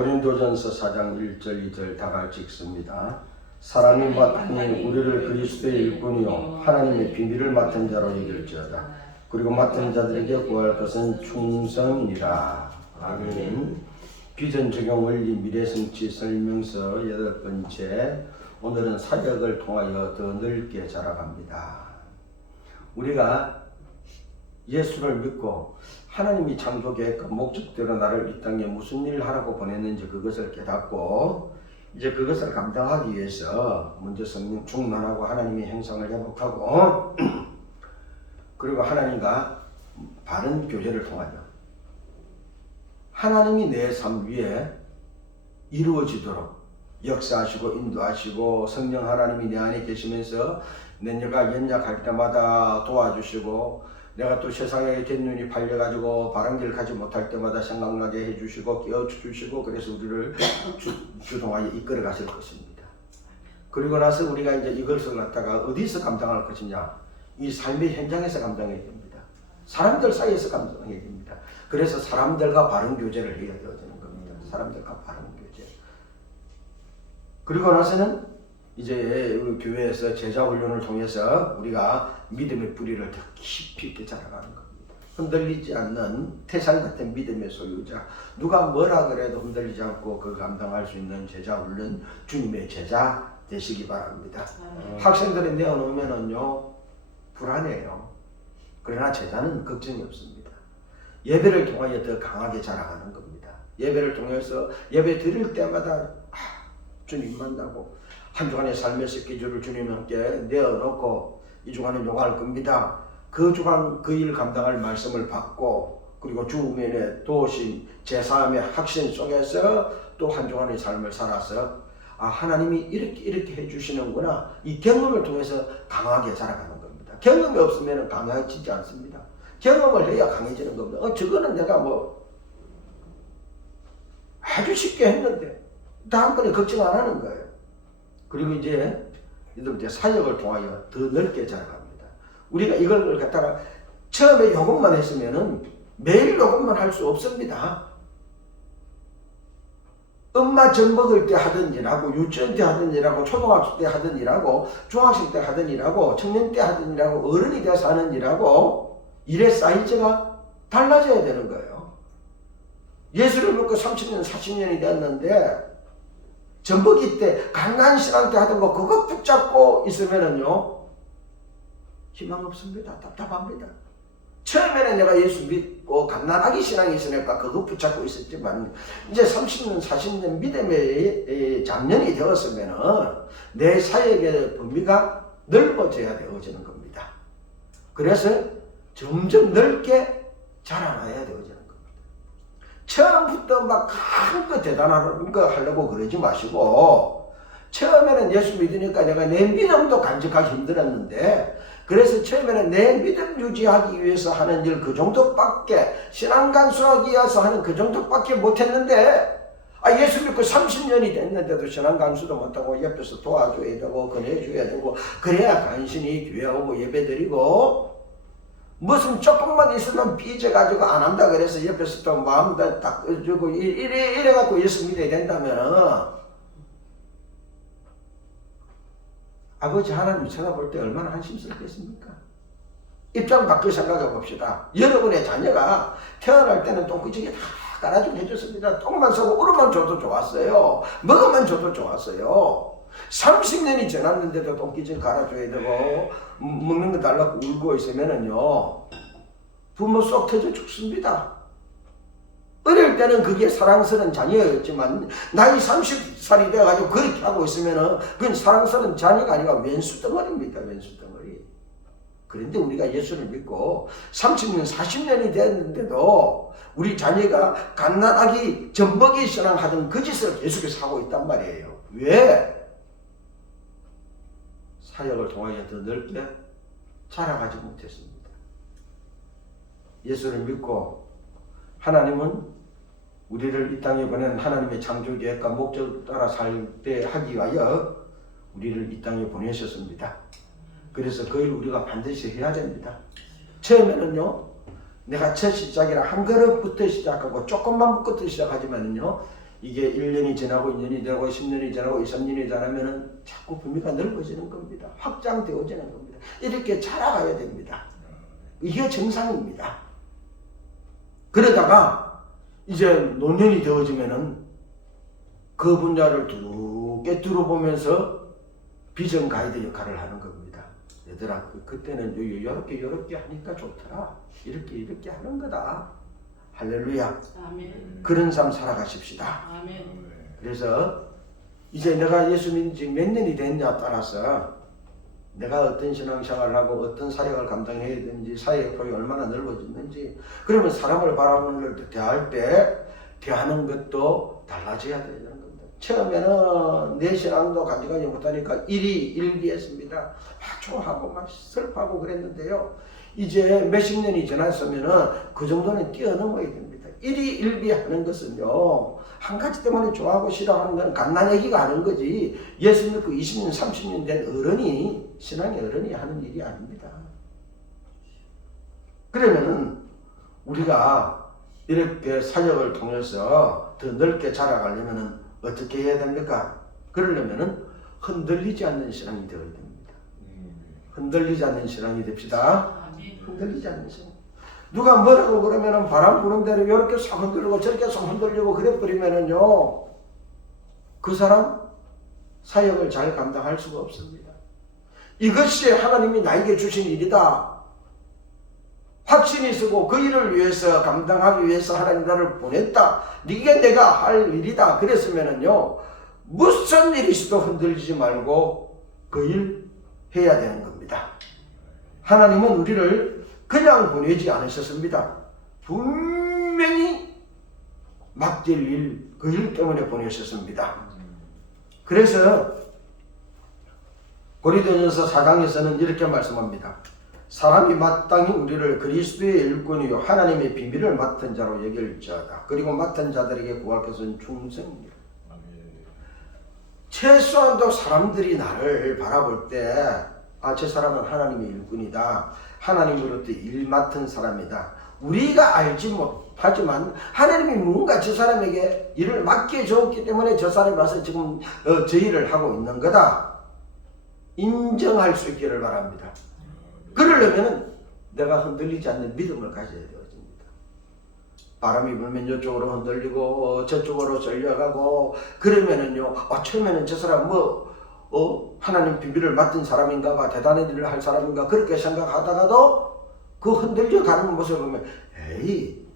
고린도전서 4장 1절 2절 다 같이 읽습니다. 사람이 맡으니 우리를 그리스도의 일꾼이요 하나님의 비밀을 맡은 자로 여길지어다. 그리고 맡은 자들에게 구할 것은 충성이니라. 아멘. 비전 적용 원리 미래성취 설명서 8번째. 오늘은 사역을 통하여 더 넓게 자라갑니다. 우리가 예수를 믿고 하나님이 창조 계획과 목적대로 나를 이 땅에 무슨 일을 하라고 보냈는지 그것을 깨닫고 이제 그것을 감당하기 위해서 먼저 성령 충만하고 하나님의 형상을 회복하고 그리고 하나님과 바른 교제를 통하여 하나님이 내 삶 위에 이루어지도록 역사하시고 인도하시고 성령 하나님이 내 안에 계시면서 내가 연약할 때마다 도와주시고 내가 또 세상에 뒷눈이 팔려가지고 바른 길 가지 못할 때마다 생각나게 해주시고 깨워주시고 그래서 우리를 주동하여 이끌어 가실 것입니다. 그리고 나서 우리가 이제 이것을 갖다가 어디서 감당할 것이냐? 이 삶의 현장에서 감당해야 됩니다. 사람들 사이에서 감당해야 됩니다. 그래서 사람들과 바른 교제를 해야 되어지는 겁니다. 사람들과 바른 교제. 그리고 나서는 이제 교회에서 제자 훈련을 통해서 우리가 믿음의 뿌리를 더 깊이 있게 자라가는 겁니다. 흔들리지 않는 태산 같은 믿음의 소유자. 누가 뭐라 그래도 흔들리지 않고 그 감당할 수 있는 제자 훈련, 주님의 제자 되시기 바랍니다. 학생들이 내어놓으면은요 불안해요. 그러나 제자는 걱정이 없습니다. 예배를 통하여 더 강하게 자라가는 겁니다. 예배를 통해서 예배 드릴 때마다 주님 만나고 한 주간의 삶의 스케줄을 주님께 내어놓고 이 주간에 요구할 겁니다. 그 주간 그 일 감당할 말씀을 받고 그리고 주님의 도우심 제3의 확신 속에서 또 한 주간의 삶을 살아서 하나님이 이렇게 해주시는구나 이 경험을 통해서 강하게 자라가는 겁니다. 경험이 없으면 강해지지 않습니다. 경험을 해야 강해지는 겁니다. 저거는 내가 아주 쉽게 했는데 다음번에 걱정 안 하는 거예요. 그리고 이제 사역을 통하여 더 넓게 자라갑니다. 우리가 이걸 갖다가 처음에 요것만 했으면은 매일 요것만 할 수 없습니다. 엄마 젖 먹을 때 하던 일하고 유치원 때 하던 일하고 초등학교 때 하던 일하고 중학생 때 하던 일하고 청년 때 하던 일하고 어른이 돼서 하는 일하고 일의 사이즈가 달라져야 되는 거예요. 예수를 믿고 30년 40년이 됐는데 전복이 때 강간신앙 때 하던 거 그거 붙잡고 있으면은요 희망 없습니다. 답답합니다. 처음에는 내가 예수 믿고 갓난아기 신앙이 있으니까 그거 붙잡고 있었지만 이제 30년 40년 믿음의 장년이 되었으면은 내 사역의 범위가 넓어져야 되어지는 겁니다. 그래서 점점 넓게 자라나야 되어지는 겁니다. 처음부터 막 큰 거 대단한 거 하려고 그러지 마시고 처음에는 예수 믿으니까 내가 내 믿음도 간직하기 힘들었는데 그래서 처음에는 내 믿음 유지하기 위해서 하는 일 그 정도밖에 신앙 간수하기 위해서 하는 그 정도밖에 못했는데 예수 믿고 30년이 됐는데도 신앙 간수도 못하고 옆에서 도와줘야 되고 권해줘야 되고 그래야 간신히 교회 오고 예배 드리고 무슨 조금만 있으면 삐져가지고 안 한다 그래서 옆에서 또 마음 다 주고 이래갖고 예수 믿어야 된다면 아버지 하나님 쳐다볼 때 얼마나 한심스럽겠습니까? 입장 바꿔 생각해 봅시다. 여러분의 자녀가 태어날 때는 똥구멍에 다 깔아주고 해줬습니다. 똥만 싸고 우루만 줘도 좋았어요. 먹으면 줘도 좋았어요. 30년이 지났는데도 똥기질 갈아줘야 되고 먹는 거 달라고 울고 있으면은요 부모 쏙 터져 죽습니다. 어릴 때는 그게 사랑스러운 자녀였지만 나이 30살이 돼가지고 그렇게 하고 있으면은 그건 사랑스러운 자녀가 아니라 왼수덩어리입니다. 왼수덩어리. 그런데 우리가 예수를 믿고 30년 40년이 됐는데도 우리 자녀가 갓난아기 젖먹이 신앙하던 그 짓을 계속해서 하고 있단 말이에요. 왜? 사역을 통하여 더 넓게 자라가지 못했습니다. 예수를 믿고 하나님은 우리를 이 땅에 보낸 하나님의 창조 계획과 목적을 따라 살 때 하기 위하여 우리를 이 땅에 보내셨습니다. 그래서 그 일 우리가 반드시 해야 됩니다. 처음에는요 내가 첫 시작이라 한 그릇부터 시작하고 조금만 묶어서 시작하지만은요 이게 1년이 지나고 2년이 지나고 10년이 지나고 2, 3년이 지나면은 자꾸 범위가 넓어지는 겁니다. 확장되어지는 겁니다. 이렇게 자라가야 됩니다. 이게 정상입니다. 그러다가 이제 노년이 되어지면은 그 분야를 두둑게 들어보면서 비전 가이드 역할을 하는 겁니다. 얘들아, 그때는 요렇게 하니까 좋더라. 이렇게 하는 거다. 할렐루야. 아멘. 그런 삶 살아가십시다. 아멘. 그래서 이제 내가 예수 믿은 지 몇 년이 됐냐 따라서 내가 어떤 신앙생활을 하고 어떤 사역을 감당해야 되는지, 사역의 폭이 얼마나 넓어졌는지, 그러면 사람을 바라보는 걸 대할 때 대하는 것도 달라져야 되는 겁니다. 처음에는 내 신앙도 간직하지 못하니까 일희일비했습니다. 막 좋아하고 막 슬퍼하고 그랬는데요. 이제 몇십 년이 지났으면은 그 정도는 뛰어넘어야 됩니다. 일희일비하는 것은요, 한 가지 때문에 좋아하고 싫어하는 건 갓난 애기가 하는 거지, 예수 믿고 20년, 30년 된 어른이, 신앙의 어른이 하는 일이 아닙니다. 그러면은 우리가 이렇게 사역을 통해서 더 넓게 자라가려면은 어떻게 해야 됩니까? 그러려면은 흔들리지 않는 신앙이 되어야 됩니다. 흔들리지 않는 신앙이 됩시다. 흔들리지 않는 신앙. 누가 뭐라고 그러면은 바람 부는 대로 이렇게 쏙 흔들리고 저렇게 쏙 흔들리고 그래 버리면은요, 그 사람 사역을 잘 감당할 수가 없습니다. 이것이 하나님이 나에게 주신 일이다. 확신이 있고 그 일을 위해서 감당하기 위해서 하나님 나를 보냈다. 이게 내가 할 일이다. 그랬으면은요, 무슨 일이 있어도 흔들리지 말고 그 일 해야 되는 겁니다. 하나님은 우리를 그냥 보내지 않으셨습니다. 분명히 맡길 일, 그 일 때문에 보내셨습니다. 그래서 고린도전서 4장에서는 이렇게 말씀합니다. 사람이 마땅히 우리를 그리스도의 일꾼이요 하나님의 비밀을 맡은 자로 여길지어다. 그리고 맡은 자들에게 구할 것은 충성이라. 최소한도 사람들이 나를 바라볼 때, 아, 저 사람은 하나님의 일꾼이다. 하나님으로부터 일 맡은 사람이다. 우리가 알지 못하지만 하나님이 뭔가 저 사람에게 일을 맡겨줬기 때문에 저 사람이 와서 지금 저 일을 하고 있는 거다. 인정할 수 있기를 바랍니다. 그러려면 내가 흔들리지 않는 믿음을 가져야 되어집니다. 바람이 불면 이쪽으로 흔들리고 저쪽으로 쏠려가고 그러면은요, 처음에는 저 사람 하나님 비밀을 맡은 사람인가 봐, 대단한 일을 할 사람인가 그렇게 생각하다가도 그 흔들려 가는 모습을 보면 에이,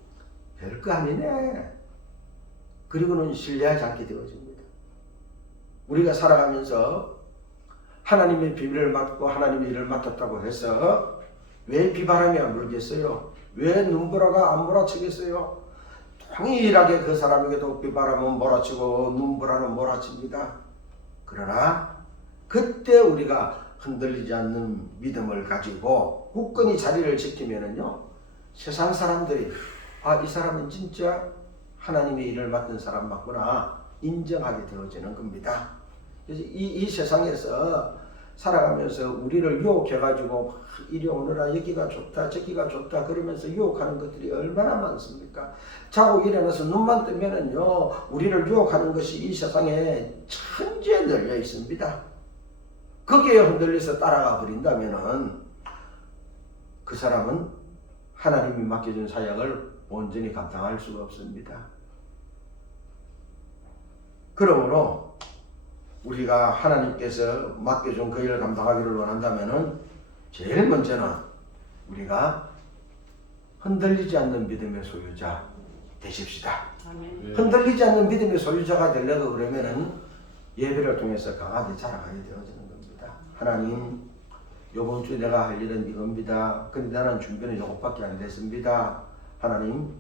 별거 아니네. 그리고는 신뢰하지 않게 되어집니다. 우리가 살아가면서 하나님의 비밀을 맡고 하나님의 일을 맡았다고 해서 왜 비바람이 안 불겠어요? 왜 눈보라가 안 몰아치겠어요? 동일하게 그 사람에게도 비바람은 몰아치고 눈보라는 몰아칩니다. 그러나 그때 우리가 흔들리지 않는 믿음을 가지고 굳건히 자리를 지키면은요, 세상 사람들이 이 사람은 진짜 하나님의 일을 맡은 사람 맞구나 인정하게 되어지는 겁니다. 그래서 이 세상에서 살아가면서 우리를 유혹해가지고 이리 오너라, 여기가 좋다 저기가 좋다 그러면서 유혹하는 것들이 얼마나 많습니까? 자고 일어나서 눈만 뜨면은요, 우리를 유혹하는 것이 이 세상에 천지에 널려 있습니다. 거기에 흔들려서 따라가 버린다면은 그 사람은 하나님이 맡겨준 사역을 온전히 감당할 수가 없습니다. 그러므로 우리가 하나님께서 맡겨준 그 일을 감당하기를 원한다면은 제일 먼저는 우리가 흔들리지 않는 믿음의 소유자 되십시다. 아멘. 흔들리지 않는 믿음의 소유자가 되려고 그러면은 예배를 통해서 강하게 자라가게 되어지는 겁니다. 하나님, 요번 주 내가 할 일은 이겁니다. 근데 나는 준비는 요것밖에 안 됐습니다. 하나님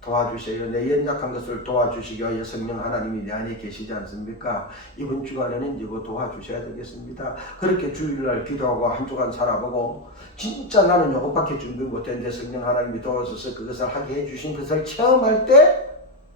도와주세요. 내 연약한 것을 도와주시기 위하여 성령 하나님이 내 안에 계시지 않습니까? 이번 주간에는 이거 도와주셔야 되겠습니다. 그렇게 주일날 기도하고 한 주간 살아보고 진짜 나는 이것밖에 준비 못했는데 성령 하나님이 도와줘서 그것을 하게 해주신 것을 체험할 때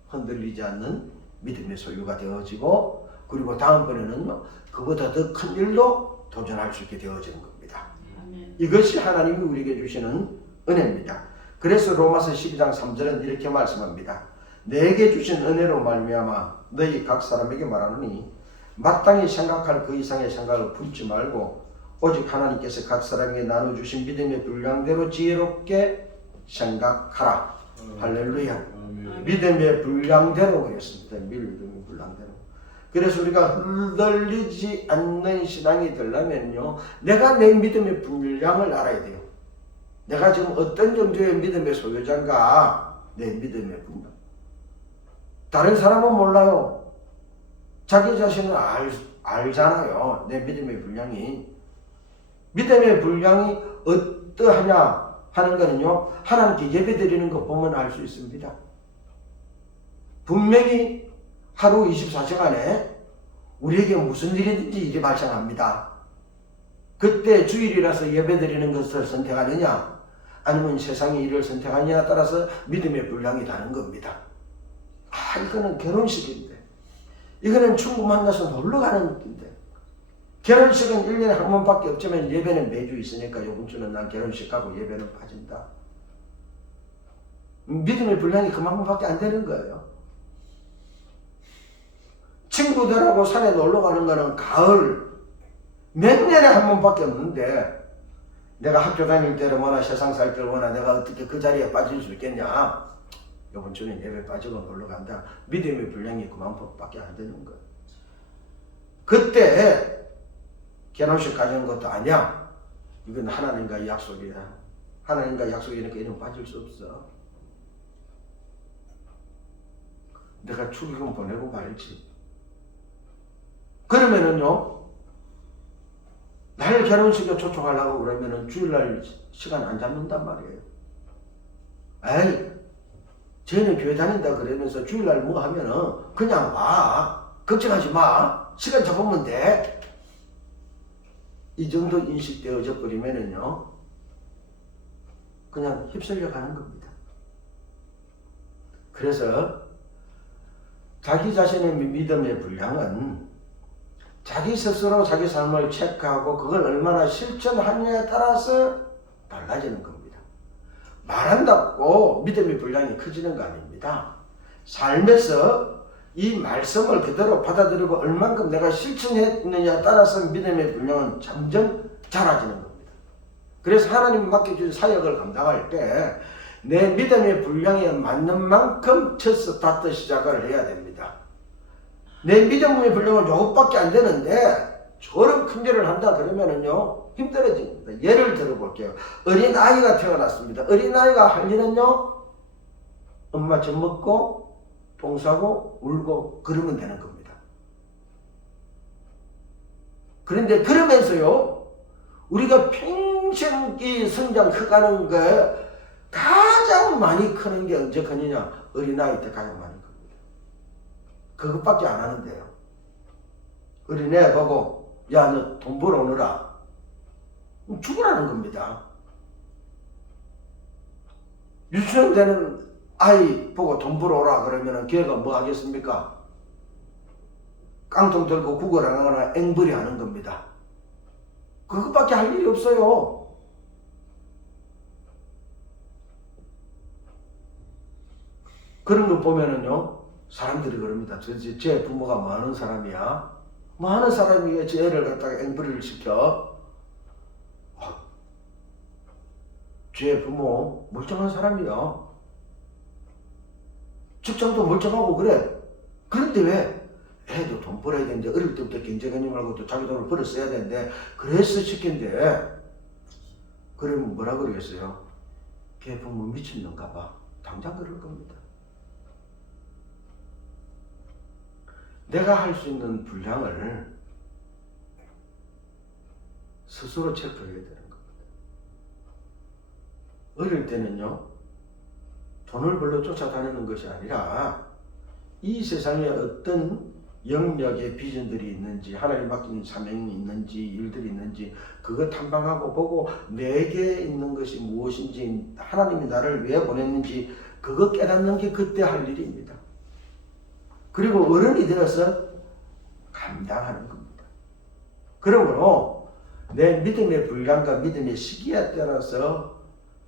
흔들리지 않는 믿음의 소유가 되어지고, 그리고 다음번에는 그보다 더 큰 일로 도전할 수 있게 되어지는 겁니다. 아멘. 이것이 하나님이 우리에게 주시는 은혜입니다. 그래서 로마서 12장 3절은 이렇게 말씀합니다. 내게 주신 은혜로 말미암아 너희 각 사람에게 말하노니 마땅히 생각할 그 이상의 생각을 품지 말고 오직 하나님께서 각 사람에게 나눠주신 믿음의 분량대로 지혜롭게 생각하라. 할렐루야. 믿음의 분량대로 그랬습니다. 믿음의 분량대로. 그래서 우리가 흔들리지 않는 신앙이 되려면요, 내가 내 믿음의 분량을 알아야 돼요. 내가 지금 어떤 정도의 믿음의 소유자인가, 내 믿음의 분량. 다른 사람은 몰라요. 자기 자신은 알잖아요. 내 믿음의 분량이. 믿음의 분량이 어떠하냐 하는 거는요, 하나님께 예배 드리는 거 보면 알 수 있습니다. 분명히 하루 24시간에 우리에게 무슨 일이든지 일이 발생합니다. 그때 주일이라서 예배 드리는 것을 선택하느냐 아니면 세상의 일을 선택하느냐에 따라서 믿음의 분량이 다른 겁니다. 이거는 결혼식인데, 이거는 친구 만나서 놀러 가는 건데, 결혼식은 1년에 한 번밖에 없지만 예배는 매주 있으니까 이번 주는 난 결혼식 가고 예배는 빠진다. 믿음의 분량이 그만큼밖에 안 되는 거예요. 친구들하고 산에 놀러 가는 거는 가을 몇 년에 한 번밖에 없는데, 내가 학교 다닐 때를 뭐나 세상 살 때를 뭐나 내가 어떻게 그 자리에 빠질 수 있겠냐. 이번 주는 예배 빠지고 놀러 간다. 믿음의 분량이 그만큼밖에 안 되는 거예요. 그때 결혼식 가는 것도 아니야. 이건 하나님과의 약속이야. 하나님과의 약속이니까 이는 빠질 수 없어. 내가 축의금 보내고 말지. 그러면은요, 날 결혼식에 초청하려고 그러면은 주일날 시간 안 잡는단 말이에요. 에이, 쟤는 교회 다닌다 그러면서 주일날 뭐 하면은 그냥 와. 걱정하지 마. 시간 잡으면 돼. 이 정도 인식되어져 버리면은요, 그냥 휩쓸려 가는 겁니다. 그래서 자기 자신의 믿음의 분량은 자기 스스로 자기 삶을 체크하고 그걸 얼마나 실천하느냐에 따라서 달라지는 겁니다. 말한다고 믿음의 분량이 커지는 거 아닙니다. 삶에서 이 말씀을 그대로 받아들이고 얼만큼 내가 실천했느냐에 따라서 믿음의 분량은 점점 작아지는 겁니다. 그래서 하나님이 맡겨준 사역을 감당할 때 내 믿음의 분량에 맞는 만큼 첫 스타트 시작을 해야 됩니다. 내 믿음의 분량은 요것밖에 안 되는데 저런 큰 일을 한다 그러면은요, 힘들어집니다. 예를 들어볼게요. 어린아이가 태어났습니다. 어린아이가 할 일은요, 엄마 젖 먹고 똥 싸고 울고 그러면 되는 겁니다. 그런데 그러면서요, 우리가 평생 이 성장 커가는 거에 가장 많이 크는 게 언제 크느냐? 어린아이 때 가장 많이 큽니다. 그것밖에 안 하는데요. 어린애 보고 야, 너 돈 벌어오느라 죽으라는 겁니다. 유치원 되는 아이 보고 돈 벌어오라 그러면 걔가 뭐 하겠습니까? 깡통 들고 구걸하거나 앵벌이 하는 겁니다. 그것밖에 할 일이 없어요. 그런 거 보면은요, 사람들이 그럽니다. 제 부모가 뭐 하는 사람이야? 뭐 하는 사람이 제 애를 갖다가 앵벌이를 시켜? 제 부모 멀쩡한 사람이야. 직장도 멀쩡하고 그래. 그런데 왜? 애도 돈 벌어야 되는데, 어릴 때부터 경제관념을 하고 또 자기 돈을 벌어 써야 되는데, 그래서 시킨대. 그러면 뭐라 그러겠어요? 걔 부모 미친놈가 봐. 당장 그럴 겁니다. 내가 할 수 있는 분량을 스스로 체크해야 되는 겁니다. 어릴 때는요, 돈을 벌러 쫓아다니는 것이 아니라 이 세상에 어떤 영역의 비전들이 있는지, 하나님 맡긴 사명이 있는지, 일들이 있는지 그거 탐방하고 보고 내게 있는 것이 무엇인지, 하나님이 나를 왜 보냈는지 그거 깨닫는 게 그때 할 일입니다. 그리고 어른이 되어서 감당하는 겁니다. 그러므로 내 믿음의 분량과 믿음의 시기에 따라서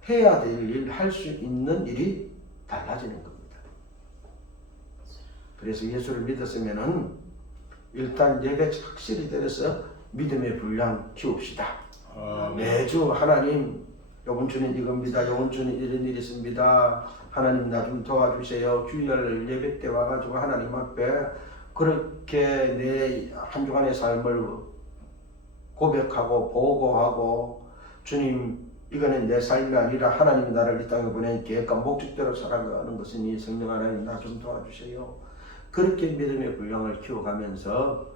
해야 될 일, 할 수 있는 일이 달라지는 겁니다. 그래서 예수를 믿었으면은 일단 예배 확실히 들어서 믿음의 분량 키웁시다. 매주 하나님 요번 주는 이겁니다. 요번 주는 이런 일이 있습니다. 하나님 나 좀 도와주세요. 주일 예배 때 와가지고 하나님 앞에 그렇게 내 한 주간의 삶을 고백하고 보고하고 주님 이거는 내 삶이 아니라 하나님이 나를 이 땅에 보낸 계획과 목적대로 살아가는 것이니 성령 하나님 나 좀 도와주세요. 그렇게 믿음의 분량을 키워가면서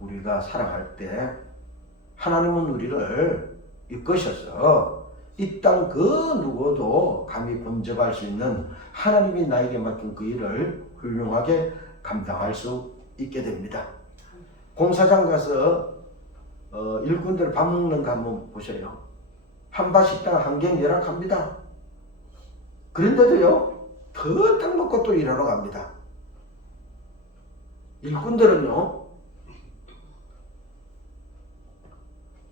우리가 살아갈 때 하나님은 우리를 이끄셔서 이 땅 그 누구도 감히 범접할 수 있는 하나님이 나에게 맡긴 그 일을 훌륭하게 감당할 수 있게 됩니다. 공사장 가서 일꾼들 밥 먹는 거 한번 보세요. 한바 식당 환경 열악합니다. 그런데도요 더 딱 먹고 또 일하러 갑니다. 일꾼들은요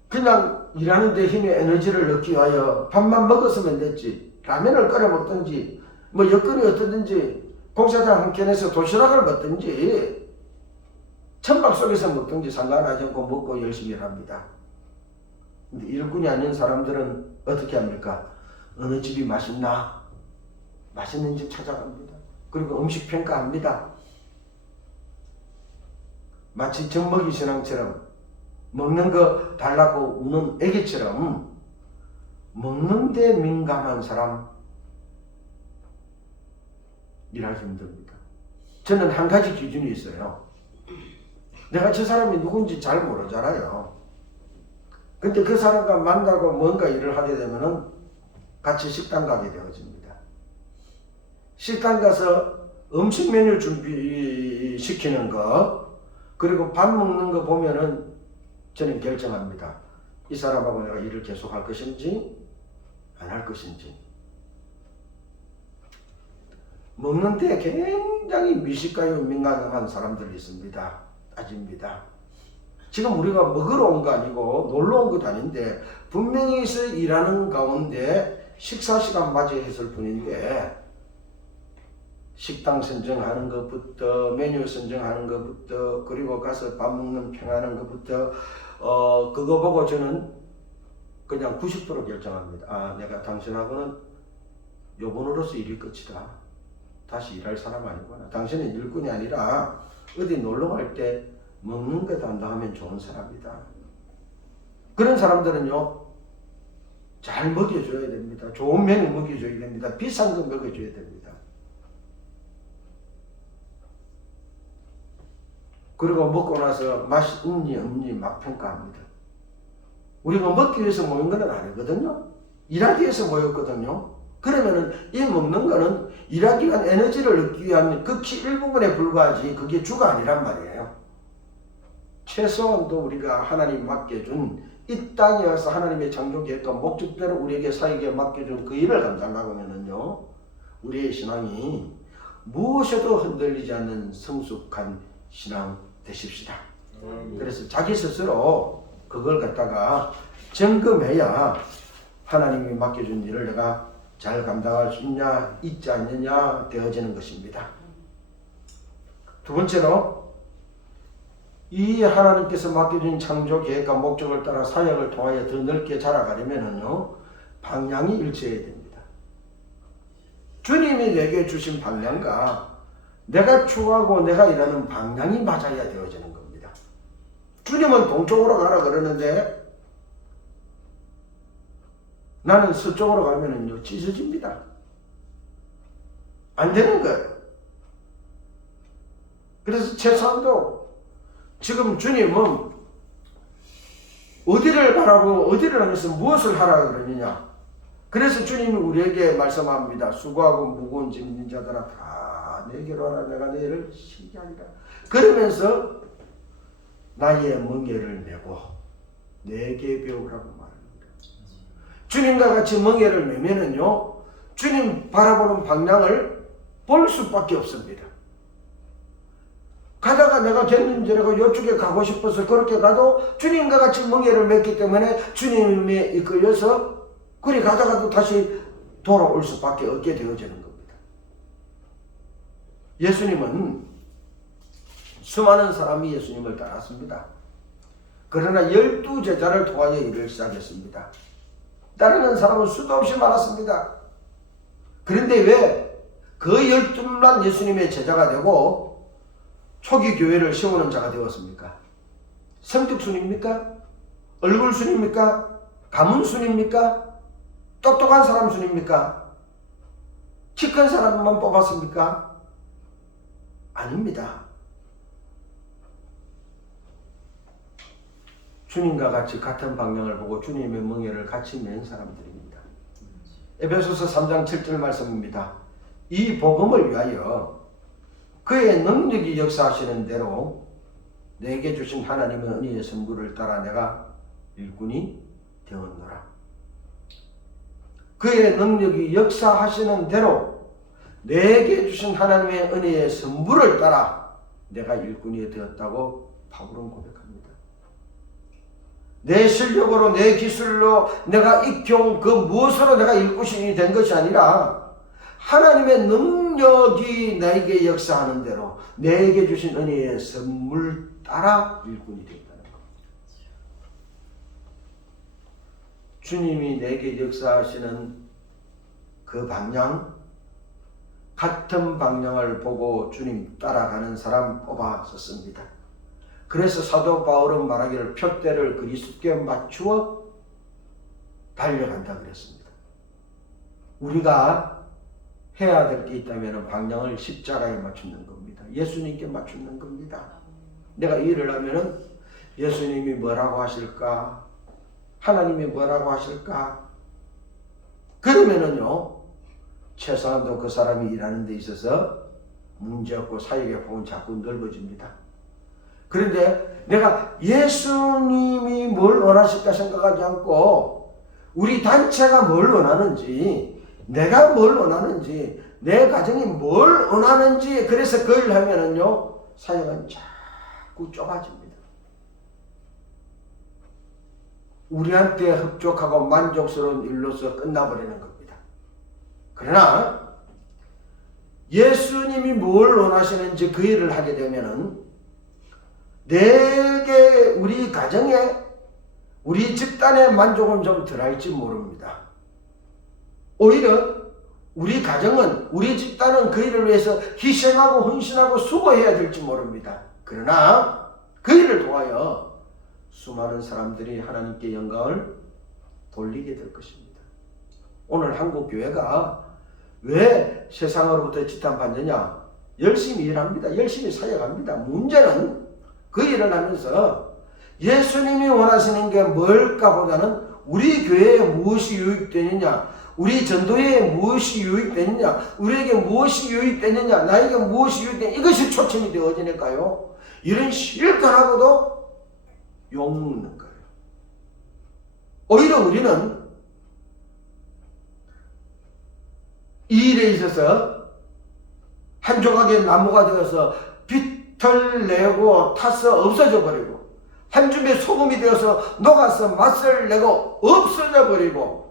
그냥 일하는데 힘의 에너지를 넣기 위하여 밥만 먹었으면 됐지, 라면을 끓여 먹든지 뭐 여건이 어떻든지 공사장 한켠에서 도시락을 먹든지 천막 속에서 먹든지 상관하지 않고 먹고 열심히 일합니다. 근데 일꾼이 아닌 사람들은 어떻게 합니까? 어느 집이 맛있나? 맛있는 집 찾아갑니다. 그리고 음식 평가합니다. 마치 젖먹이 신앙처럼 먹는 거 달라고 우는 애기처럼 먹는 데 민감한 사람 일하기 힘듭니다. 저는 한 가지 기준이 있어요. 내가 저 사람이 누군지 잘 모르잖아요. 근데 그 사람과 만나고 뭔가 일을 하게 되면은 같이 식당 가게 되어집니다. 식당 가서 음식 메뉴 준비시키는 거 그리고 밥 먹는 거 보면은 저는 결정합니다. 이 사람하고 내가 일을 계속 할 것인지 안 할 것인지. 먹는 데 굉장히 미식가요 민감한 사람들이 있습니다. 따집니다. 지금 우리가 먹으러 온 거 아니고 놀러 온 것도 아닌데 분명히 일하는 가운데 식사 시간 맞이했을 뿐인데 식당 선정하는 것부터 메뉴 선정하는 것부터 그리고 가서 밥 먹는 평하는 것부터 그거 보고 저는 그냥 90% 결정합니다. 아, 내가 당신하고는 요번으로서 일이 끝이다. 다시 일할 사람 아니구나. 당신은 일꾼이 아니라 어디 놀러 갈 때 먹는 거 담당하면 좋은 사람이다. 그런 사람들은요 잘 먹여줘야 됩니다. 좋은 메뉴 먹여줘야 됩니다. 비싼 거 먹여줘야 됩니다. 그리고 먹고 나서 맛이 있니 없니 막 평가합니다. 우리가 먹기 위해서 모인 건 아니거든요. 일하기 위해서 모였거든요. 그러면은 이 먹는 거는 일하기 위한 에너지를 얻기 위한 극히 일부분에 불과하지 그게 주가 아니란 말이에요. 최소한도 우리가 하나님 맡겨준 이 땅에 와서 하나님의 창조 계획과 목적대로 우리에게 사역에 맡겨준 그 일을 감당하고 하면은요 우리의 신앙이 무엇에도 흔들리지 않는 성숙한 신앙 되십시다. 그래서 자기 스스로 그걸 갖다가 점검해야 하나님이 맡겨준 일을 내가 잘 감당할 수 있냐 있지 않느냐 되어지는 것입니다. 두 번째로 이 하나님께서 맡겨준 창조 계획과 목적을 따라 사역을 통하여 더 넓게 자라가려면은요 방향이 일치해야 됩니다. 주님이 내게 주신 방향과 내가 추구하고 내가 일하는 방향이 맞아야 되어지는 겁니다. 주님은 동쪽으로 가라 그러는데 나는 서쪽으로 가면은요 찢어집니다. 안 되는 거예요. 그래서 최소한도 지금 주님은 어디를 가라고 어디를 하면서 무엇을 하라 그러느냐. 그래서 주님이 우리에게 말씀합니다. 수고하고 무거운 짐진 자들아 다 내게로 와라. 내가 너희를 쉬게 하리라. 그러면서 나의 멍에를 메고 내게 배우라고 말합니다. 주님과 같이 멍에를 메면은요 주님 바라보는 방향을 볼 수밖에 없습니다. 가다가 내가 견인지라고 이쪽에 가고 싶어서 그렇게 가도 주님과 같이 멍에를 맺기 때문에 주님에 이끌려서 그리 가다가도 다시 돌아올 수밖에 없게 되어지는 겁니다. 예수님은 수많은 사람이 예수님을 따랐습니다. 그러나 12제자를 통하여 일을 시작했습니다. 따르는 사람은 수도 없이 많았습니다. 그런데 왜 그 12만 예수님의 제자가 되고 초기 교회를 세우는 자가 되었습니까? 성격순입니까? 얼굴순입니까? 가문순입니까? 똑똑한 사람 순입니까? 키 큰 사람만 뽑았습니까? 아닙니다. 주님과 같이 같은 방향을 보고 주님의 멍에를 같이 맨 사람들입니다. 에베소서 3장 7절 말씀입니다. 이 복음을 위하여 그의 능력이 역사하시는 대로 내게 주신 하나님의 은혜의 선물을 따라 내가 일꾼이 되었노라. 그의 능력이 역사하시는 대로 내게 주신 하나님의 은혜의 선물을 따라 내가 일꾼이 되었다고 바울은 고백합니다. 내 실력으로 내 기술로 내가 익혀온 그 무엇으로 내가 일꾼이 된 것이 아니라 하나님의 능력이 나에게 역사하는 대로 내게 주신 은혜의 선물 따라 일꾼이 되었다는 것. 주님이 내게 역사하시는 그 방향, 같은 방향을 보고 주님 따라가는 사람 뽑았었습니다. 그래서 사도 바울은 말하기를 표대를 그리스도께 맞추어 달려간다 그랬습니다. 우리가 해야 될 게 있다면 방향을 십자가에 맞추는 겁니다. 예수님께 맞추는 겁니다. 내가 일을 하면은 예수님이 뭐라고 하실까? 하나님이 뭐라고 하실까? 그러면은요, 최소한도 그 사람이 일하는 데 있어서 문제없고 사역의 폭은 자꾸 넓어집니다. 그런데 내가 예수님이 뭘 원하실까 생각하지 않고 우리 단체가 뭘 원하는지, 내가 뭘 원하는지, 내 가정이 뭘 원하는지, 그래서 그 일을 하면은요, 사역은 자꾸 좁아집니다. 우리한테 흡족하고 만족스러운 일로서 끝나버리는 겁니다. 그러나 예수님이 뭘 원하시는지 그 일을 하게 되면은 내게, 우리 가정에, 우리 집단의 만족은 좀 덜할지 모릅니다. 오히려 우리 가정은, 우리 집단은 그 일을 위해서 희생하고 헌신하고 수고해야 될지 모릅니다. 그러나 그 일을 통하여 수많은 사람들이 하나님께 영광을 돌리게 될 것입니다. 오늘 한국 교회가 왜 세상으로부터 지탄받느냐? 열심히 일합니다. 열심히 사역합니다. 문제는 그 일을 하면서 예수님이 원하시는 게 뭘까 보다는 우리 교회에 무엇이 유익되느냐, 우리 전도회에 무엇이 유익되느냐, 우리에게 무엇이 유익되느냐, 나에게 무엇이 유익되느냐, 이것이 초점이 되어지니까요, 이런 실컷하고도 욕먹는 거예요. 오히려 우리는 이 일에 있어서 한 조각의 나무가 되어서 빛을 내고 타서 없어져 버리고, 한 줌의 소금이 되어서 녹아서 맛을 내고 없어져 버리고,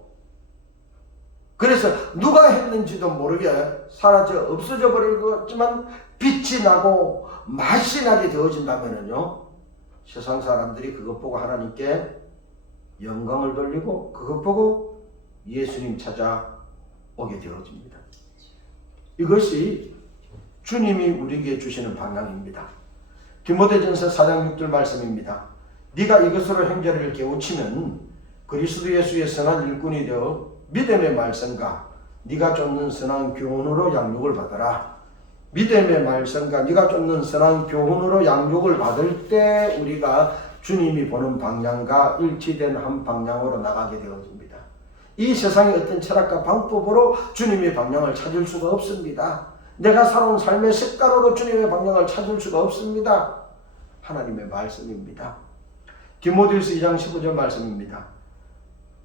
그래서 누가 했는지도 모르게 사라져 없어져 버리지만 빛이 나고 맛이 나게 되어진다면요, 세상 사람들이 그것 보고 하나님께 영광을 돌리고 그것 보고 예수님 찾아오게 되어집니다. 이것이 주님이 우리에게 주시는 방향입니다. 디모데전서 4장 6절 말씀입니다. 네가 이것으로 형제를 깨우치면 그리스도 예수의 선한 일꾼이 되어 믿음의 말씀과 네가 쫓는 선한 교훈으로 양육을 받아라. 믿음의 말씀과 네가 쫓는 선한 교훈으로 양육을 받을 때 우리가 주님이 보는 방향과 일치된 한 방향으로 나가게 되어집니다. 이 세상의 어떤 철학과 방법으로 주님의 방향을 찾을 수가 없습니다. 내가 살아온 삶의 습관으로 주님의 방향을 찾을 수가 없습니다. 하나님의 말씀입니다. 디모데후서 2장 15절 말씀입니다.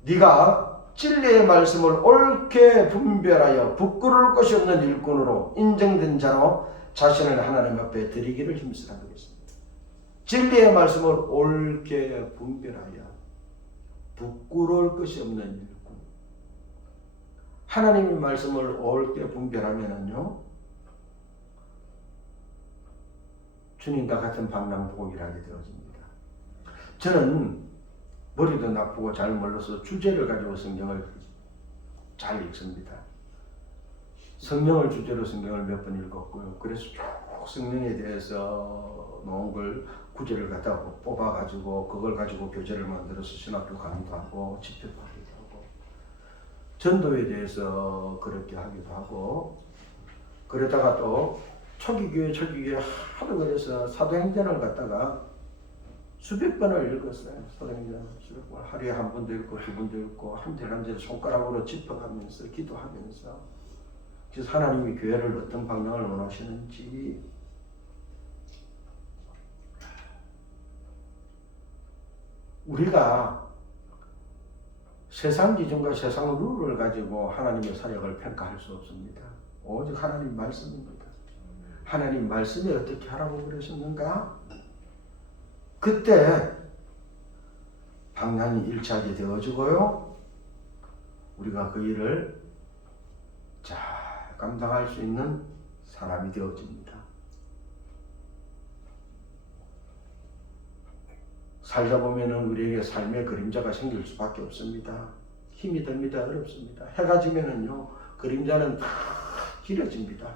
네가 진리의 말씀을 옳게 분별하여 부끄러울 것이 없는 일꾼으로 인정된 자로 자신을 하나님 앞에 드리기를 힘쓰라 그랬습니다. 진리의 말씀을 옳게 분별하여 부끄러울 것이 없는 일꾼. 하나님의 말씀을 옳게 분별하면은요, 주님과 같은 방랑복이라 하게 되어집니다. 저는 머리도 나쁘고 잘 몰라서 주제를 가지고 성경을 잘 읽습니다. 성령을 주제로 성경을 몇 번 읽었고요. 그래서 쭉 성령에 대해서 놓은 걸 구절을 갖다가 뽑아가지고 그걸 가지고 교재를 만들어서 신학교 강의도 하고 집회도 하기도 하고 전도에 대해서 그렇게 하기도 하고 그러다가 또 초기교회 하도 그래서 사도행전을 갖다가 수백 번을 읽었어요. 사도행전 수백 번. 하루에 한 번도 읽고 두 번도 읽고 한 절 한 절 손가락으로 짚어가면서 기도하면서 그래서 하나님이 교회를 어떤 방향을 원하시는지 우리가 세상 기준과 세상 룰을 가지고 하나님의 사역을 평가할 수 없습니다. 오직 하나님 말씀입니다. 하나님 말씀이 어떻게 하라고 그러셨는가? 그때 방향이 일치하게 되어지고요. 우리가 그 일을 잘 감당할 수 있는 사람이 되어집니다. 살다 보면은 우리에게 삶의 그림자가 생길 수밖에 없습니다. 힘이 듭니다. 어렵습니다. 해가 지면은요, 그림자는 다 길어집니다.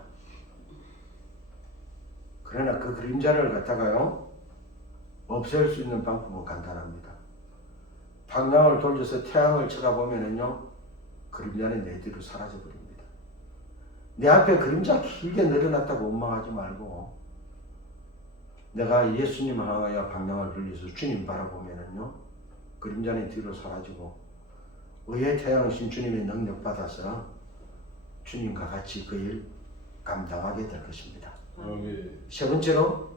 그러나 그 그림자를 갖다가요, 없앨 수 있는 방법은 간단합니다. 방향을 돌려서 태양을 쳐다보면은요, 그림자는 내 뒤로 사라져버립니다. 내 앞에 그림자 길게 늘어났다고 원망하지 말고, 내가 예수님 향하여 방향을 돌려서 주님 바라보면은요, 그림자는 뒤로 사라지고, 의의 태양이신 주님의 능력 받아서 주님과 같이 그 일 감당하게 될 것입니다. 세 번째로,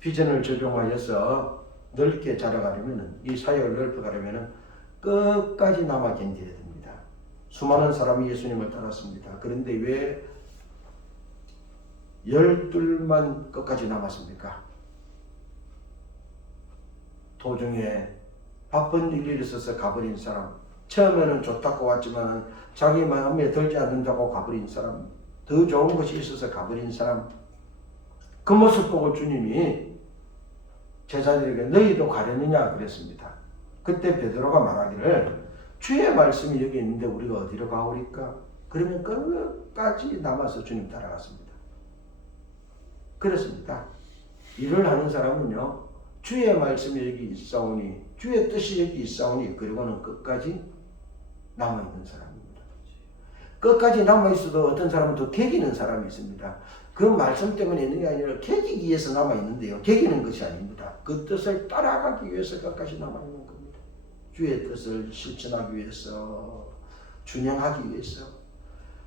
비전을 적용하여서 넓게 자라가려면, 이 사역을 넓혀가려면 끝까지 남아 견뎌야 됩니다. 수많은 사람이 예수님을 따랐습니다. 그런데 왜 12만 끝까지 남았습니까? 도중에 바쁜 일이 있어서 가버린 사람, 처음에는 좋다고 왔지만 자기 마음에 들지 않는다고 가버린 사람, 더 좋은 것이 있어서 가버린 사람, 그 모습 보고 주님이 제자들에게 너희도 가려느냐 그랬습니다. 그때 베드로가 말하기를 주의 말씀이 여기 있는데 우리가 어디로 가오리까? 그러면 끝까지 남아서 주님 따라갔습니다. 그렇습니다. 일을 하는 사람은요, 주의 말씀이 여기 있사오니, 주의 뜻이 여기 있사오니, 그리고는 끝까지 남아있는 사람입니다. 끝까지 남아있어도 어떤 사람은 더 개기는 사람이 있습니다. 그 말씀 때문에 있는 게 아니라 개기기 위해서 남아있는데요, 개기는 것이 아닙니다. 그 뜻을 따라가기 위해서 끝까지 남아있는 겁니다. 주의 뜻을 실천하기 위해서, 준행하기 위해서.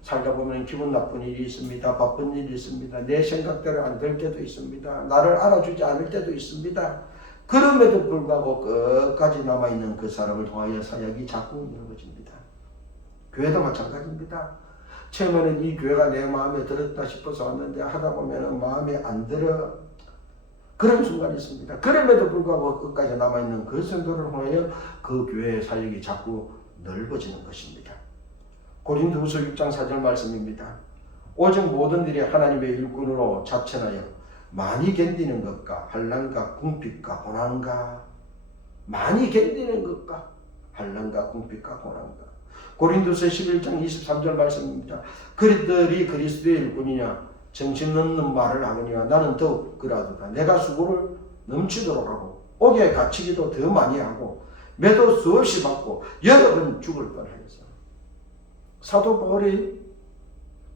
살다 보면 기분 나쁜 일이 있습니다. 바쁜 일이 있습니다. 내 생각대로 안 될 때도 있습니다. 나를 알아주지 않을 때도 있습니다. 그럼에도 불구하고 끝까지 남아있는 그 사람을 통하여 사역이 자꾸 이루어집니다. 교회도 마찬가지입니다. 처음에는 이 교회가 내 마음에 들었다 싶어서 왔는데 하다 보면 마음에 안 들어. 그런 순간이 있습니다. 그럼에도 불구하고 끝까지 남아있는 그 성도를 통하여 그 교회의 사역이 자꾸 넓어지는 것입니다. 고린도후서 6장 4절 말씀입니다. 오직 모든 일이 하나님의 일꾼으로 자천하여 많이 견디는 것과 환난과 궁핍과 고난과, 많이 견디는 것과 환난과 궁핍과 고난과. 고린도서 11장 23절 말씀입니다. 그들이 그리스도의 일꾼이냐 정신없는 말을 하거니와 나는 더욱 그러하도다. 내가 수고를 넘치도록 하고 옥에 갇히기도 더 많이 하고 매도 수없이 받고 여러 번 죽을 뻔하였어. 사도 바울이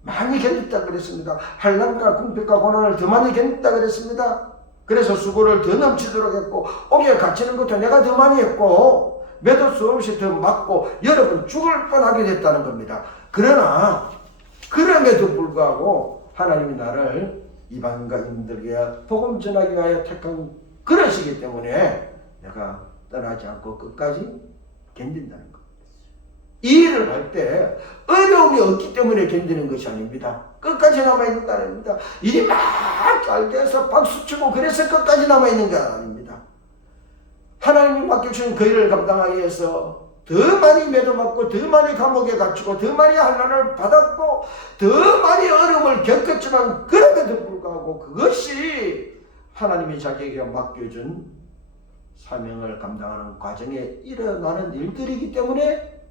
많이 견뎠다 그랬습니다. 환난과 궁핍과 고난을 더 많이 견뎠다 그랬습니다. 그래서 수고를 더 넘치도록 했고 옥에 갇히는 것도 내가 더 많이 했고 매도 수없이 더 맞고 여러 번 죽을 뻔하게 됐다는 겁니다. 그러나 그럼에도 불구하고 하나님이 나를 이방인들에게 복음 전하기 위하여 택한 그러시기 때문에 내가 떠나지 않고 끝까지 견딘다는 것. 이 일을 할 때 어려움이 없기 때문에 견디는 것이 아닙니다. 끝까지 남아있는 게 아닙니다. 일이 막 잘 돼서 박수치고 그래서 끝까지 남아있는 게 아닙니다. 하나님이 맡겨주신 그 일을 감당하기 위해서 더 많이 매도받고 더 많이 감옥에 갇히고 더 많이 환난을 받았고 더 많이 어려움을 겪었지만 그럼에도 불구하고 그것이 하나님이 자기에게 맡겨준 사명을 감당하는 과정에 일어나는 일들이기 때문에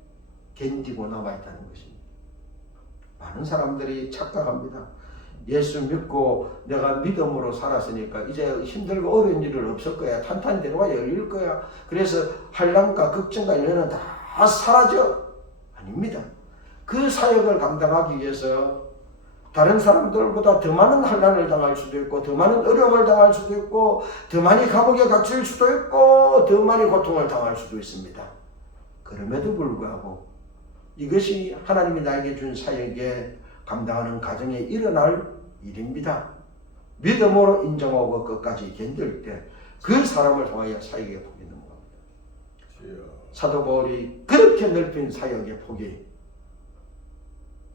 견디고 남아있다는 것입니다. 많은 사람들이 착각합니다. 예수 믿고 내가 믿음으로 살았으니까 이제 힘들고 어려운 일은 없을 거야. 탄탄히 들어와 열릴 거야. 그래서 환난과 걱정과 이런 다 사라져. 아닙니다. 그 사역을 감당하기 위해서 다른 사람들보다 더 많은 환난을 당할 수도 있고 더 많은 어려움을 당할 수도 있고 더 많이 감옥에 갇힐 수도 있고 더 많이 고통을 당할 수도 있습니다. 그럼에도 불구하고 이것이 하나님이 나에게 준 사역에 감당하는 과정에 일어날 일입니다. 믿음으로 인정하고 끝까지 견딜 때 그 사람을 통하여 사역의 폭이 넘어갑니다. 사도 바울이 그렇게 넓힌 사역의 폭이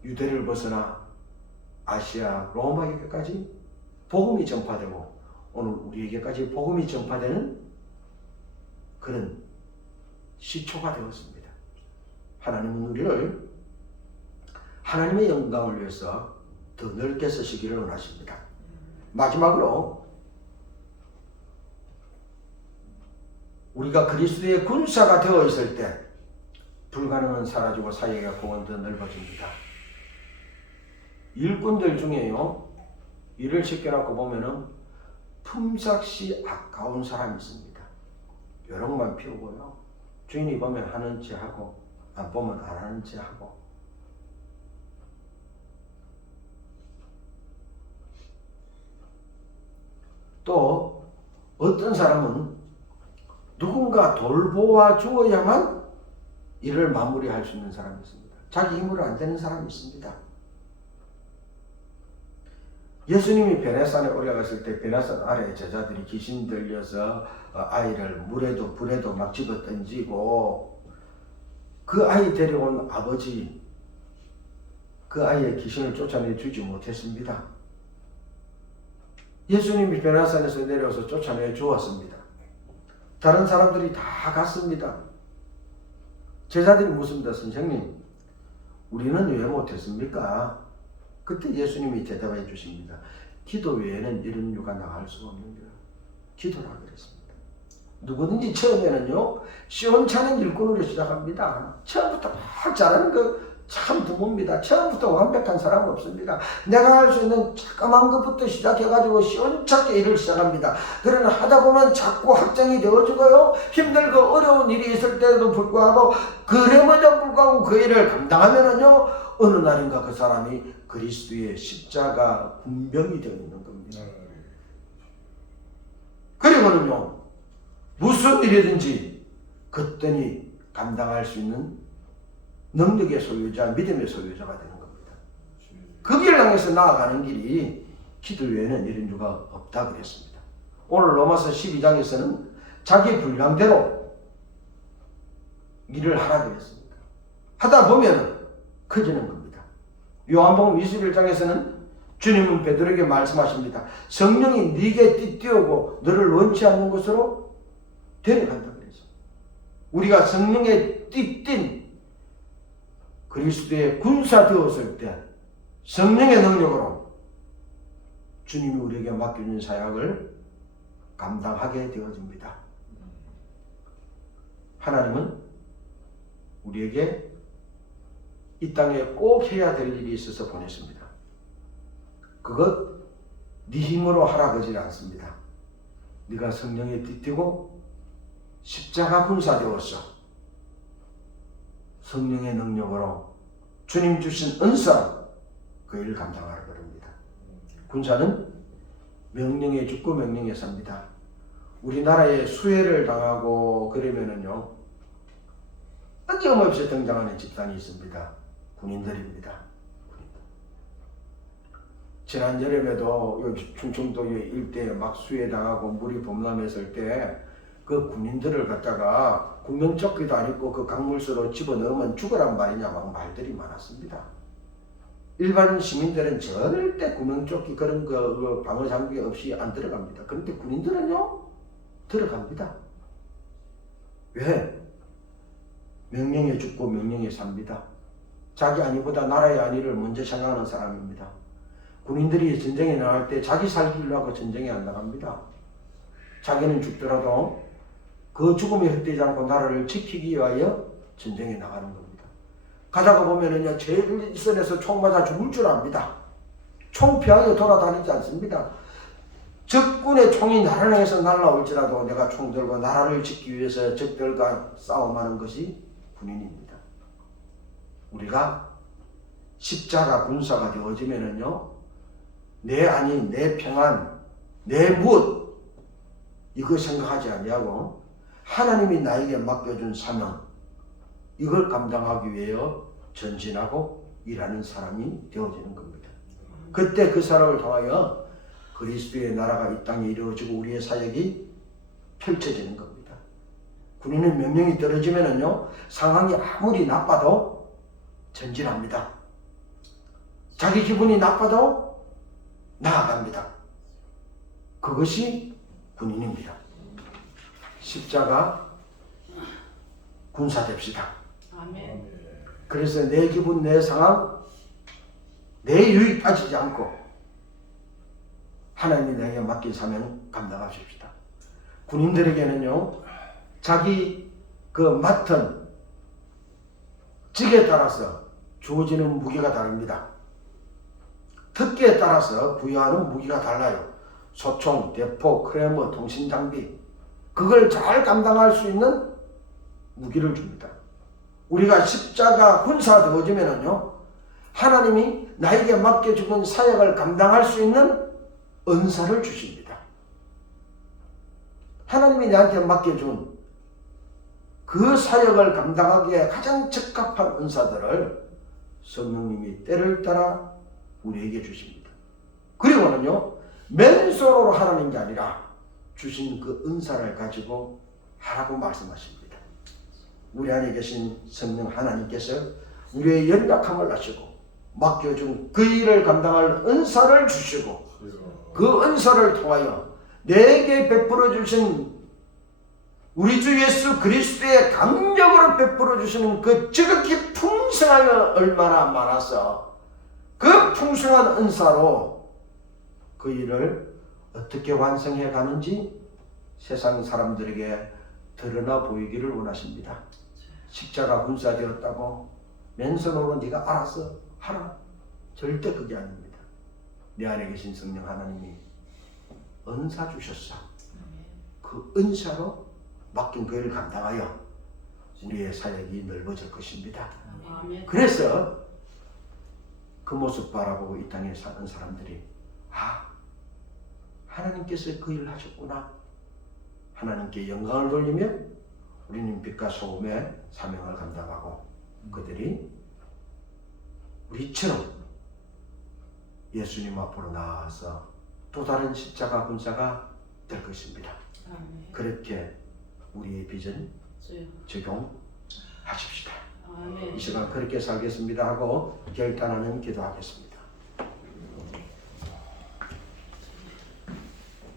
유대를 벗어나 아시아 로마에게까지 복음이 전파되고 오늘 우리에게까지 복음이 전파되는 그런 시초가 되었습니다. 하나님은 우리를 하나님의 영광을 위해서 더 넓게 쓰시기를 원하십니다. 마지막으로 우리가 그리스도의 군사가 되어 있을 때 불가능은 사라지고 사역의 폭은 더 넓어집니다. 일꾼들 중에요, 일을 시켜놓고 보면은 품삯이 아까운 사람이 있습니다. 요런만 피우고요, 주인이 보면 하는 체 하고 안 보면 안 하는 체 하고. 또 어떤 사람은 누군가 돌보아 주어야만 일을 마무리할 수 있는 사람이 있습니다. 자기 힘으로 안 되는 사람이 있습니다. 예수님이 베네산에 올라갔을 때 베네산 아래에 제자들이 귀신 들려서 아이를 물에도 불에도 막 집어 던지고 그 아이 데려온 아버지 그 아이의 귀신을 쫓아내 주지 못했습니다. 예수님이 베네산에서 내려와서 쫓아내 주었습니다. 다른 사람들이 다 갔습니다. 제자들이 묻습니다. 선생님, 우리는 왜 못했습니까? 그때 예수님이 대답해 주십니다. 기도 외에는 이런 이유가 나갈 수가 없는 거예요. 기도라 그랬습니다. 누구든지 처음에는요, 시원찮은 일꾼으로 시작합니다. 처음부터 막 잘하는 거 참 드뭅니다. 처음부터 완벽한 사람은 없습니다. 내가 할 수 있는 자그마한 것부터 시작해가지고 시원찮게 일을 시작합니다. 그러나 하다 보면 자꾸 확장이 되어지고요, 힘들고 어려운 일이 있을 때도 불구하고 그럼에도 불구하고 그 일을 감당하면은요, 어느 날인가 그 사람이 그리스도의 십자가 군병이 되어 있는 겁니다. 그리고는요, 무슨 일이든지 그때니 감당할 수 있는 능력의 소유자, 믿음의 소유자가 되는 겁니다. 그 길을 향해서 나아가는 길이 기도 외에는 이런 이유가 없다 그랬습니다. 오늘 로마서 12장에서는 자기 분량대로 일을 하라 그랬습니다. 하다 보면 커지는 겁니다. 요한복음 21장에서는 주님은 베드로에게 말씀하십니다. 성령이 네게 띠띠우고 너를 원치 않는 곳으로 데려간다 그랬습니다. 우리가 성령에 띠띈 그리스도의 군사 되었을 때 성령의 능력으로 주님이 우리에게 맡겨준 사역을 감당하게 되어집니다. 하나님은 우리에게 이 땅에 꼭 해야 될 일이 있어서 보냈습니다. 그것 네 힘으로 하라 그러지 않습니다. 네가 성령에 띠띠고 십자가 군사 되었어. 성령의 능력으로 주님 주신 은사 그 일을 감당하라 그럽니다. 군사는 명령에 죽고 명령에 삽니다. 우리나라에 수해를 당하고 그러면은요, 뜬금없이 등장하는 집단이 있습니다. 군인들입니다. 지난 여름에도 충청도 일대에 막 수해 당하고 물이 범람했을 때 그 군인들을 갖다가 군명조끼도 안 입고 그 강물수로 집어넣으면 죽으란 말이냐 막 말들이 많았습니다. 일반 시민들은 절대 군명조끼 그런 거 방어장비 없이 안 들어갑니다. 그런데 군인들은요, 들어갑니다. 왜? 명령에 죽고 명령에 삽니다. 자기 안위보다 나라의 안위를 먼저 생각하는 사람입니다. 군인들이 전쟁에 나갈 때 자기 살기를 하고 전쟁에 안 나갑니다. 자기는 죽더라도 그 죽음에 헛되지 않고 나라를 지키기 위하여 전쟁에 나가는 겁니다. 가다가 보면은요, 제일 선에서 총 맞아 죽을 줄 압니다. 총 피하여 돌아다니지 않습니다. 적군의 총이 나를 향해서 날아올지라도 내가 총 들고 나라를 지키기 위해서 적들과 싸움하는 것이 군인입니다. 우리가 십자가 군사가 되어지면은요, 내 안위, 내 평안, 내 무엇 이거 생각하지 아니하고 하나님이 나에게 맡겨준 사명 이걸 감당하기 위하여 전진하고 일하는 사람이 되어지는 겁니다. 그때 그 사람을 통하여 그리스도의 나라가 이 땅에 이루어지고 우리의 사역이 펼쳐지는 겁니다. 군인은 명령이 떨어지면은요, 상황이 아무리 나빠도 전진합니다. 자기 기분이 나빠도 나아갑니다. 그것이 군인입니다. 십자가 군사 됩시다. 아멘. 그래서 내 기분, 내 상황, 내 유익 빠지지 않고 하나님이 내게 맡긴 사명 감당하십시다. 군인들에게는요, 자기 그 맡은 직에 따라서 주어지는 무기가 다릅니다. 특기에 따라서 부여하는 무기가 달라요. 소총, 대포, 크레머, 통신장비 그걸 잘 감당할 수 있는 무기를 줍니다. 우리가 십자가 군사가 되어지면은요, 하나님이 나에게 맡겨주는 사역을 감당할 수 있는 은사를 주십니다. 하나님이 나한테 맡겨준 그 사역을 감당하기에 가장 적합한 은사들을 성령님이 때를 따라 우리에게 주십니다. 그리고는요, 맨손으로 하라는 게 아니라 주신 그 은사를 가지고 하라고 말씀하십니다. 우리 안에 계신 성령 하나님께서 우리의 연약함을 아시고 맡겨준 그 일을 감당할 은사를 주시고 그 은사를 통하여 내게 베풀어 주신 우리 주 예수 그리스도의 강력으로 베풀어 주시는 그 지극히 풍성함이 얼마나 많아서 그 풍성한 은사로 그 일을 어떻게 완성해 가는지 세상 사람들에게 드러나 보이기를 원하십니다. 십자가 군사되었다고 맨손으로 네가 알아서 하라. 절대 그게 아닙니다. 내 안에 계신 성령 하나님이 은사 주셨어. 그 은사로 맡긴 그 일을 감당하여 우리의 사역이 넓어질 것입니다. 그래서 그 모습 바라보고 이 땅에 사는 사람들이 하나님께서 그 일을 하셨구나. 하나님께 영광을 돌리며 우리는 빛과 소금의 사명을 감당하고 그들이 우리처럼 예수님 앞으로 나아가서 또 다른 십자가 군사가 될 것입니다. 아멘. 그렇게 우리의 비전 적용하십시다. 아멘. 이 시간 그렇게 살겠습니다 하고 결단하는 기도하겠습니다.